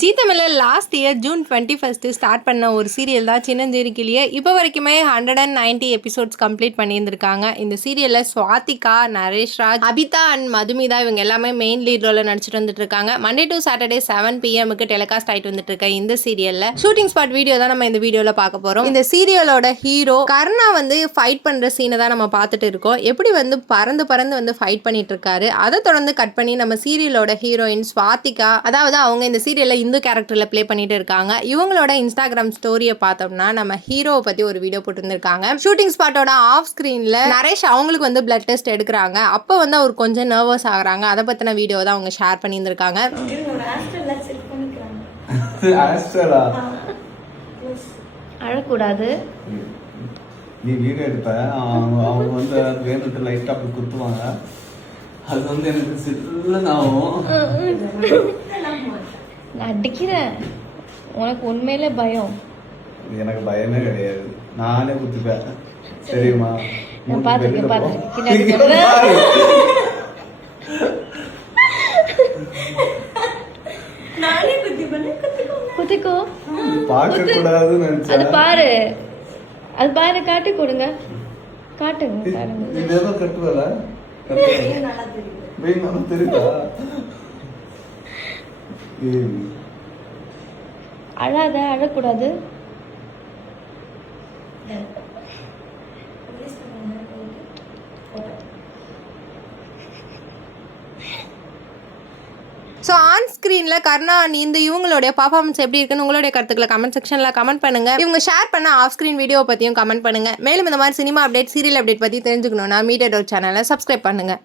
ஜீ தமிழில் last year June 21 start பண்ண ஒரு சீரியல் தான் சின்னஞ்சிறு கிளியே. இப்போ வரைக்குமே 190 எபிசோட்ஸ் கம்ப்ளீட் பண்ணியிருந்திருக்காங்க. இந்த சீரியலில் ஸ்வாதிகா, நரேஷ் ராஜ், அபிதா அண்ட் மதுமிதா இவங்க எல்லாமே மெயின் லீட் ரோலில் நடிச்சிட்டு வந்துட்டு இருக்காங்க. Monday to Saturday 7 PM telecast ஆகிட்டு வந்துட்டு இருக்க இந்த சீரியலில் ஷூட்டிங் ஸ்பாட் வீடியோ தான் நம்ம இந்த வீடியோவில் பார்க்க போகிறோம். இந்த சீரியலோட ஹீரோ கர்ணா ஃபைட் பண்ணுற சீனை தான் நம்ம பார்த்துட்டு இருக்கோம். எப்படி பறந்து பறந்து ஃபைட் பண்ணிட்டு இருக்காரு. அதை தொடர்ந்து கட் பண்ணி நம்ம சீரியலோட ஹீரோயின் ஸ்வாதிகா, அதாவது அவங்க இந்த சீரியலில் இந்து கேரக்டரில் ப்ளே பண்ணிட்டு இருக்காங்க. இவங்களோட இன்ஸ்டாகிராம் ஸ்டோரியை பார்த்தோம்னா நம்ம ஹீரோவை பற்றி ஒரு வீடியோ போட்டுருந்துருக்காங்க. ஷூட்டிங் ஸ்பாட்டோட ஆஃப் ஸ்க்ரீனில் நரேஷ் அவங்களுக்கு பிளட் டெஸ்ட் எடுக்கிறாங்க. அப்போ அவர் கொஞ்சம் நர்வஸ் ஆகுறாங்க. அதை பற்றின வீடியோ தான் அவங்க ஷேர் பண்ணியிருந்திருக்காங்க. அழக்கூடாது. நீ வீடியோ எடுப்ப அவங்க வேணுட்டு லைட்டாக அப்படி குத்துவாங்க. அது எனக்கு சில்லனாகும். நான் அடிக்கிறேன். உனக்கு உண்மையில பயம்? எனக்கு பயமே கிடையாது. நானே குத்துப்பேன் தெரியுமா? நான் பாத்துருக்கேன். குத்திக்கோ. பார்க்க கூடாதுன்னு நினைச்சேன். அது பாரு, அது பாரு, காட்டி கொடுங்க. காட்டுங்க. இது ஏதோ கட்டுவல தெரியுதா? அழாத, அழக்கூடாது. ஸோ ஆன் ஸ்க்ரீனில் கர்ணா இந்த இவங்களுடைய பர்ஃபார்மன்ஸ் எப்படி இருக்குன்னு உங்களுடைய கருத்துக்களை கமெண்ட் செக்ஷனில் கமெண்ட் பண்ணுங்க. இவங்க ஷேர் பண்ண ஆஃப் ஸ்க்ரீன் வீடியோ பற்றியும் கமெண்ட் பண்ணுங்க. மேலும் இந்த மாதிரி சினிமா அப்டேட், சீரியல் அப்டேட் பற்றி தெரிஞ்சுக்கணும்னா மீடியா டோர் சேனலை சப்ஸ்கிரைப் பண்ணுங்க.